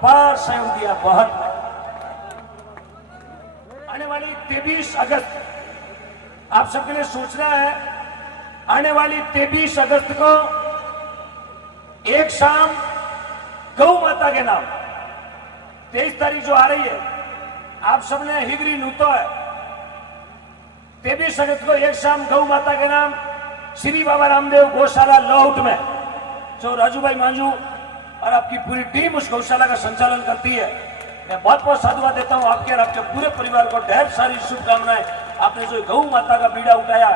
अपार सहयोग दिया, बहुत। आने वाली 23 अगस्त आप सबके लिए सोचना है, आने वाली 23 अगस्त को एक शाम गौ माता के नाम 23 तारीख जो आ रही है, आप सबने हिगरी नूतो है। 23 अगस्त को एक शाम गौ माता के नाम श्री बाबा रामदेव गौशाला लौट में, जो राजू भाई मांझू और आपकी पूरी टीम उस गौशाला का संचालन करती है, मैं बहुत बहुत साधुवाद देता हूं आपके और आपके पूरे परिवार को। ढेर सारी शुभकामनाएं। आपने जो गौ माता का बीड़ा उठाया,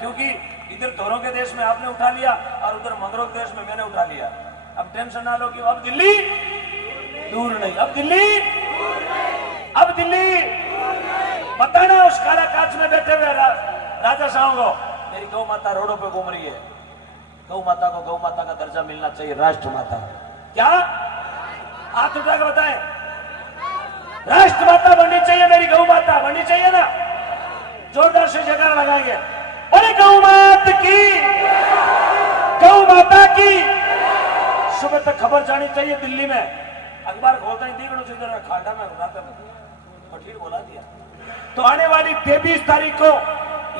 क्योंकि इधर धोरों के देश में आपने उठा लिया और उधर मंगरों के देश में मैंने उठा लिया। अब टेंशन ना लो कि अब दिल्ली दूर नहीं, अब दिल्ली बताना उस काला कांच में बैठे हुए राजा साहब को, मेरी गौ माता रोडों पे घूम रही है। गौ माता को गौ माता का दर्जा मिलना चाहिए, राष्ट्र माता। क्या हाथ उठा के बताएं, राष्ट्र माता बननी चाहिए, मेरी गौ माता बननी चाहिए ना। जोरदार से जयकारा लगाएंगे, अरे गौ माता की, गौ माता की। सुबह तक खबर जानी चाहिए दिल्ली में, अखबार खोलता ही दिखो इधर खाड़ा में उड़ाता ठीक बोला दिया। तो आने वाली 23 तारीख को,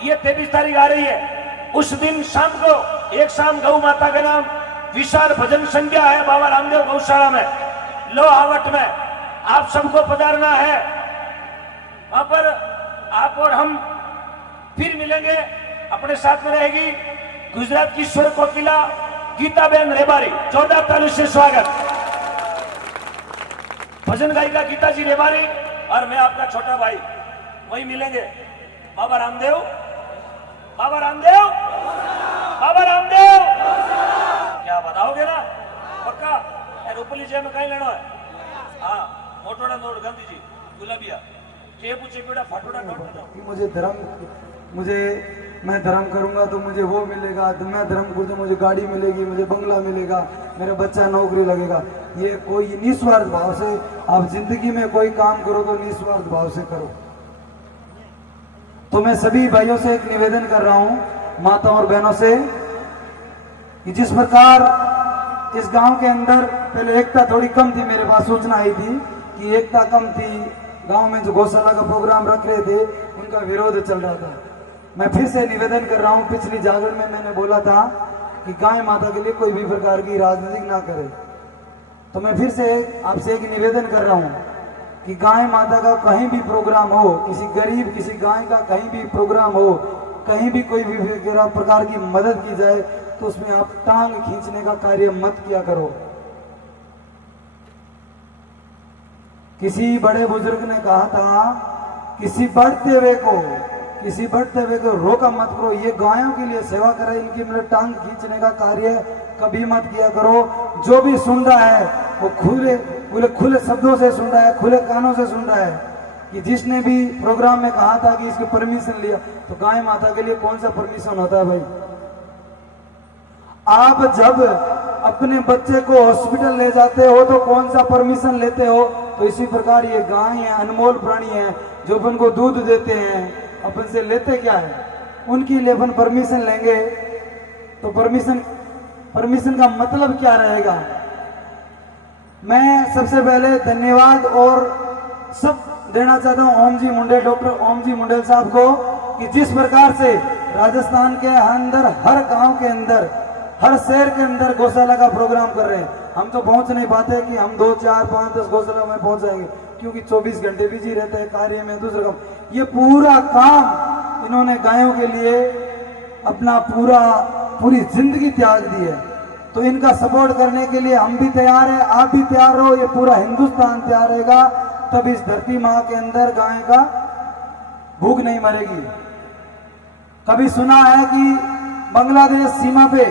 ये 23 तारीख आ रही है, उस दिन शाम को एक शाम गौ माता के नाम विशाल भजन संध्या है बाबा रामदेव गौशाला में, लोहावट में। आप सबको पधारना है वहां पर। आप और हम फिर मिलेंगे। अपने साथ में रहेगी गुजरात की स्वर कोकिला गीताबेन रेबारी, जोरदार ताली से स्वागत। भजन गायिका गीता जी रेबारी और मैं आपका छोटा भाई वही मिलेंगे। बाबा रामदेव, बाबा रामदेव, बाबा रामदेव, क्या बताओगे ना पक्का? रूपली जय में कहीं लेना है? हाँ, मोटोड़ा नोट गांधी जी गुलाबिया टेपू चेपेड़ा फाटोड़ा मुझे मैं धर्म करूंगा तो मुझे वो मिलेगा, तो मैं धर्म करूँ तो मुझे गाड़ी मिलेगी, मुझे बंगला मिलेगा, मेरा बच्चा नौकरी लगेगा। ये कोई निस्वार्थ भाव से आप जिंदगी में कोई काम करो तो निस्वार्थ भाव से करो। तो मैं सभी भाइयों से एक निवेदन कर रहा हूं, माताओं और बहनों से, कि जिस प्रकार इस गांव के अंदर पहले एकता थोड़ी कम थी, मेरे पास सूचना आई थी कि एकता कम थी, गांव में जो गौशाला का प्रोग्राम रख रहे थे उनका विरोध चल रहा था। मैं फिर से निवेदन कर रहा हूं, पिछली जागरण में मैंने बोला था कि गाय माता के लिए कोई भी प्रकार की राजनीति ना करे। तो मैं फिर से आपसे एक निवेदन कर रहा हूं कि गाय माता का कहीं भी प्रोग्राम हो, किसी गरीब किसी गाय का कहीं भी प्रोग्राम हो, कहीं भी कोई भी प्रकार की मदद की जाए तो उसमें आप टांग खींचने का कार्य मत किया करो। किसी बड़े बुजुर्ग ने कहा था, किसी बढ़ते हुए को रोका मत करो। ये गायों के लिए सेवा करे, इनकी मतलब टांग खींचने का कार्य कभी मत किया करो। जो भी सुन रहा है वो खुले शब्दों से सुन रहा है, खुले कानों से सुन रहा है कि जिसने भी प्रोग्राम में कहा था कि इसकी परमिशन लिया, तो गाय माता के लिए कौन सा परमिशन होता है भाई? आप जब अपने बच्चे को हॉस्पिटल ले जाते हो तो कौन सा परमिशन लेते हो? तो इसी प्रकार ये गाय है, अनमोल प्राणी है, जो अपन को दूध देते हैं, अपन से लेते क्या है? उनकी लिए अपन परमिशन लेंगे तो परमिशन का मतलब क्या रहेगा? मैं सबसे पहले धन्यवाद और सब देना चाहता हूं ओम जी मुंडे, डॉक्टर ओम जी मुंडेल साहब को, कि जिस प्रकार से राजस्थान के अंदर हर गांव के अंदर, हर शहर के अंदर गौशाला का प्रोग्राम कर रहे हैं। हम तो पहुंच नहीं पाते कि हम 2, 4, 5, 10 गौशाला में पहुंच जाएंगे, क्योंकि 24 घंटे बिजी रहते हैं कार्य में, दूसरा काम। ये पूरा काम इन्होंने गायों के लिए अपना पूरी जिंदगी त्याग दी है। तो इनका सपोर्ट करने के लिए हम भी तैयार हैं, आप भी तैयार हो, ये पूरा हिंदुस्तान तैयार रहेगा, तब इस धरती माँ के अंदर गाय का भूख नहीं मरेगी। कभी सुना है कि बांग्लादेश सीमा पे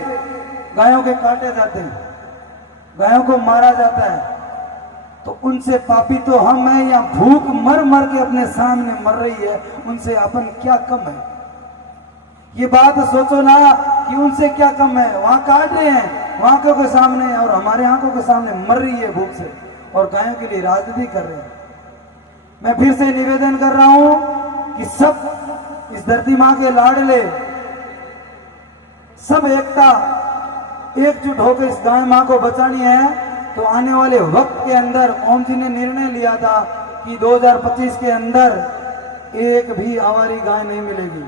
गायों के काटे जाते हैं, गायों को मारा जाता है, तो उनसे पापी तो हम हैं, या भूख मर मर के अपने सामने मर रही है, उनसे अपन क्या कम है? ये बात सोचो ना कि उनसे क्या कम है। वहां काट रहे हैं आंखों के सामने, और हमारे आंखों के सामने मर रही है भूख से, और गायों के लिए राजनीति कर रहे हैं। मैं फिर से निवेदन कर रहा हूं कि सब इस धरती माँ के लाडले, सब एकजुट होकर इस गाय माँ को बचानी है। तो आने वाले वक्त के अंदर ओम जी ने निर्णय लिया था कि 2025 के अंदर एक भी आवारी गाय नहीं मिलेगी।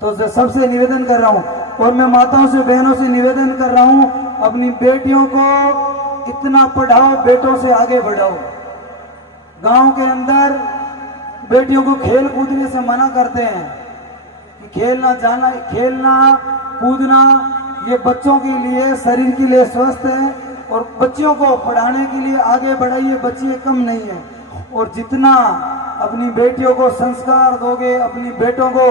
तो सबसे निवेदन कर रहा हूं और मैं माताओं से बहनों से निवेदन कर रहा हूं, अपनी बेटियों को इतना पढ़ाओ, बेटों से आगे बढ़ाओ। गांव के अंदर बेटियों को खेल कूदने से मना करते हैं कि खेलना कूदना ये बच्चों के लिए, शरीर के लिए स्वस्थ है और बच्चियों को पढ़ाने के लिए आगे बढ़ाइए, बच्चियां कम नहीं है। और जितना अपनी बेटियों को संस्कार दोगे, अपनी बेटों को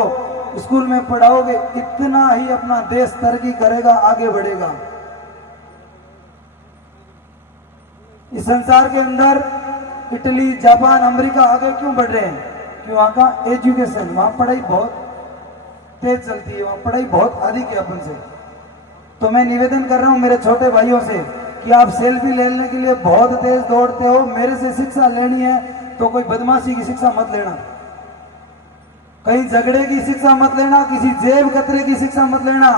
स्कूल में पढ़ाओगे, इतना ही अपना देश तरक्की करेगा, आगे बढ़ेगा। इस संसार के अंदर इटली, जापान, अमेरिका आगे क्यों बढ़ रहे हैं? कि वहां का एजुकेशन, वहां पढ़ाई बहुत तेज चलती है, वहां पढ़ाई बहुत अधिक है अपन से। तो मैं निवेदन कर रहा हूं मेरे छोटे भाइयों से कि आप सेल्फी लेने के लिए बहुत तेज दौड़ते हो, मेरे से शिक्षा लेनी है तो कोई बदमाशी की शिक्षा मत लेना, कहीं झगड़े की शिक्षा मत लेना, किसी जेब कतरे की शिक्षा मत लेना,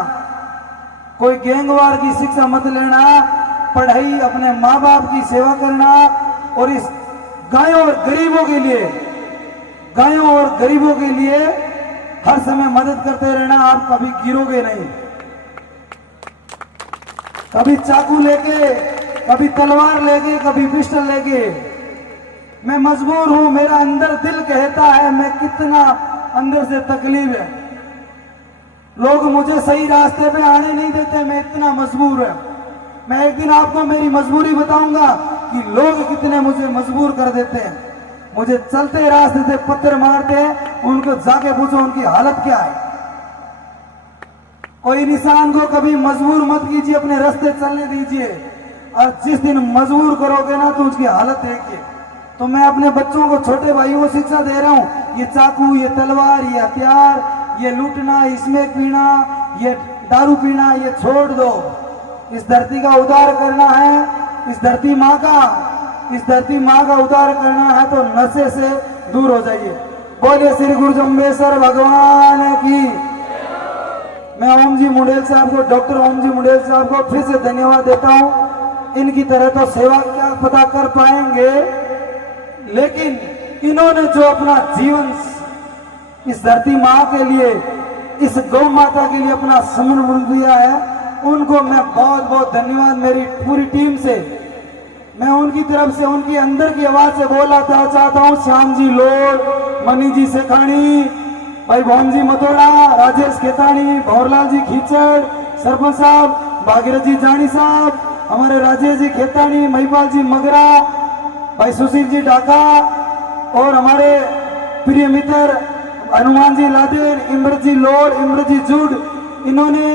कोई गैंगवार की शिक्षा मत लेना। पढ़ाई, अपने माँ बाप की सेवा करना और इस गायों और गरीबों के लिए हर समय मदद करते रहना। आप कभी गिरोगे नहीं, कभी चाकू लेके, कभी तलवार लेके, कभी पिस्टल लेके। मैं मजबूर हूं, मेरा अंदर दिल कहता है, मैं कितना अंदर से तकलीफ है, लोग मुझे सही रास्ते पे आने नहीं देते, मैं इतना मजबूर है। मैं एक दिन आपको मेरी मजबूरी बताऊंगा कि लोग कितने मुझे मजबूर कर देते हैं, मुझे चलते रास्ते से पत्थर मारते हैं। उनको जाके पूछो उनकी हालत क्या है। कोई इंसान को कभी मजबूर मत कीजिए, अपने रास्ते चलने दीजिए, और जिस दिन मजबूर करोगे ना तो उसकी हालत देखिए। तो मैं अपने बच्चों को, छोटे भाइयों को शिक्षा दे रहा हूं, ये चाकू, ये तलवार, ये हथियार, ये लूटना, इसमें पीना, ये दारू पीना, ये छोड़ दो। इस धरती का उद्धार करना है, इस धरती माँ का उद्धार करना है तो नशे से दूर हो जाइए। बोलिए श्री गुरु जम्बेश्वर भगवान की। मैं ओम जी मुंडेल साहब को, डॉक्टर ओम जी मुंडेल साहब को फिर से धन्यवाद देता हूं। इनकी तरह तो सेवा क्या पता कर पाएंगे, लेकिन इन्होंने जो अपना जीवन इस धरती माँ के लिए, इस गौ माता के लिए अपना समर्पण दिया है, उनको मैं बहुत बहुत धन्यवाद मेरी पूरी टीम से, मैं उनकी तरफ से, उनकी अंदर की आवाज से बोलना चाहता हूँ। श्याम जी लोड, मनी जी सेखानी, भाई भवन जी मतोड़ा, राजेश खेतानी, भंवरलाल जी खींचड़, सरपंच साहब, भागीरथ जी जानी साहब, हमारे राजेश जी खेतानी, महिपाल जी मगरा, भाई सुशील जी ढाका और हमारे प्रिय मित्र हनुमान जी लादेन, इमरत जी लोड, इमरत जी जुड। इन्होंने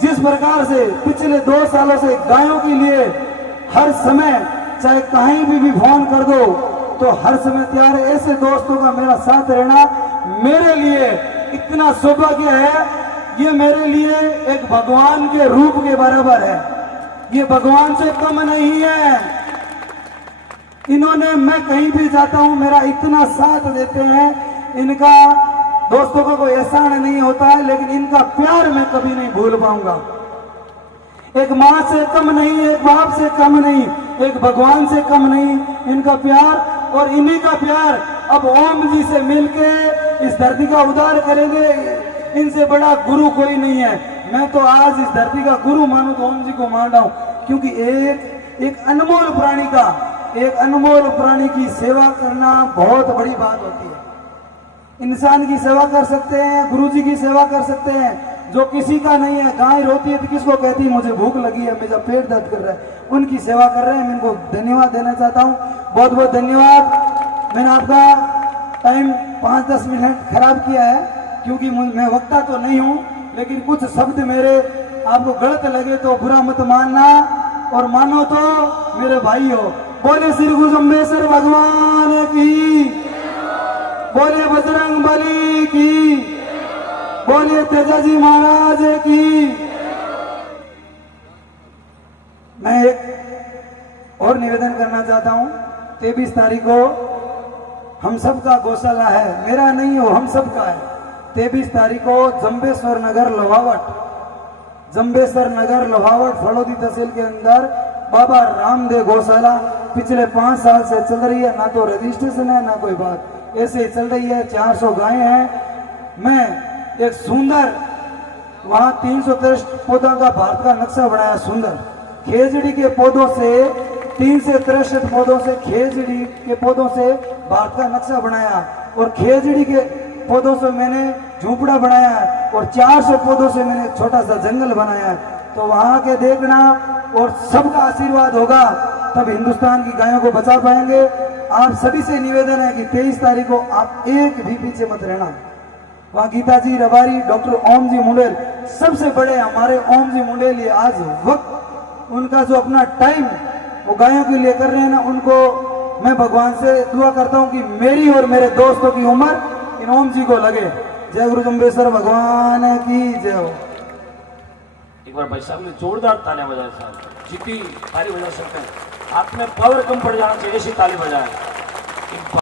जिस प्रकार से पिछले 2 सालों से गायों के लिए हर समय, चाहे कहीं भी फोन कर दो तो हर समय तैयार है। ऐसे दोस्तों का मेरा साथ रहना मेरे लिए इतना सौभाग्य है, ये मेरे लिए एक भगवान के रूप के बराबर है, ये भगवान से कम नहीं है। इन्होंने, मैं कहीं भी जाता हूं मेरा इतना साथ देते हैं, इनका दोस्तों को कोई एहसान नहीं होता है, लेकिन इनका प्यार मैं कभी नहीं भूल पाऊंगा। एक माँ से कम नहीं, एक बाप से कम नहीं, एक भगवान से कम नहीं इनका प्यार। और इन्हीं का प्यार अब ओम जी से मिलके इस धरती का उद्धार करेंगे, इनसे बड़ा गुरु कोई नहीं है। मैं तो आज इस धरती का गुरु मानूं तो ओम जी को मान रहा हूं, क्योंकि एक अनमोल प्राणी की सेवा करना बहुत बड़ी बात होती है। इंसान की सेवा कर सकते हैं, गुरु जी की सेवा कर सकते हैं, जो किसी का नहीं है। गाय रोती है तो किसको कहती है मुझे भूख लगी है, मेरा पेट दर्द कर रहा है, उनकी सेवा कर रहे हैं। मैं इनको धन्यवाद देना चाहता हूँ, बहुत बहुत धन्यवाद। मैंने आपका टाइम 5-10 मिनट खराब किया है, क्योंकि मैं वक्ता तो नहीं हूँ, लेकिन कुछ शब्द मेरे आपको गलत लगे तो बुरा मत मानना, और मानो तो मेरे भाई हो। बोले श्री गुरु जम्बेश्वर भगवान की, बोले बजरंग बली की, बोले तेजाजी महाराज की। मैं एक और निवेदन करना चाहता हूं, 23 तारीख को हम सबका गौशाला है, मेरा नहीं हो, हम सबका है। 23 तारीख को जम्बेश्वर नगर लोहावट फलोदी तहसील के अंदर बाबा रामदेव गौशाला पिछले 5 साल से चल रही है, ना तो रजिस्ट्रेशन है ना कोई बात, ऐसे ही चल रही है। 400 गायें हैं। मैं एक सुंदर वहां 363 पौधों का भारत का नक्शा बनाया, सुंदर खेजड़ी के पौधों से 363 पौधों से खेजड़ी के पौधों से भारत का नक्शा बनाया, और खेजड़ी के पौधों से मैंने झूपड़ा बनाया है, और 400 पौधों से मैंने छोटा सा जंगल बनाया है। तो वहां के देखना और सबका आशीर्वाद होगा तब हिंदुस्तान की गायों को बचा पाएंगे। आप सभी से निवेदन है कि 23 तारीख को आप एक भी पीछे मत रहना। वहाँ गीता जी रबारी, डॉक्टर ओम जी मुंडेल, सबसे बड़े हमारे ओम जी मुंडेल, ये आज वक्त उनका जो अपना टाइम वो गायों के लिए कर रहे हैं ना, उनको मैं भगवान से दुआ करता हूँ कि मेरी और मेरे दोस्तों की उम्र इन ओम जी को लगे। जय गुरु जम्बेश्वर भगवान की जय हो। एक बार भाई साहब ने जोरदार तालियां बजाए साहब। जीती ताली बजा सकते हैं, हाथ में पावर कम पड़ जाना चाहिए, ऐसी ताली बजाए।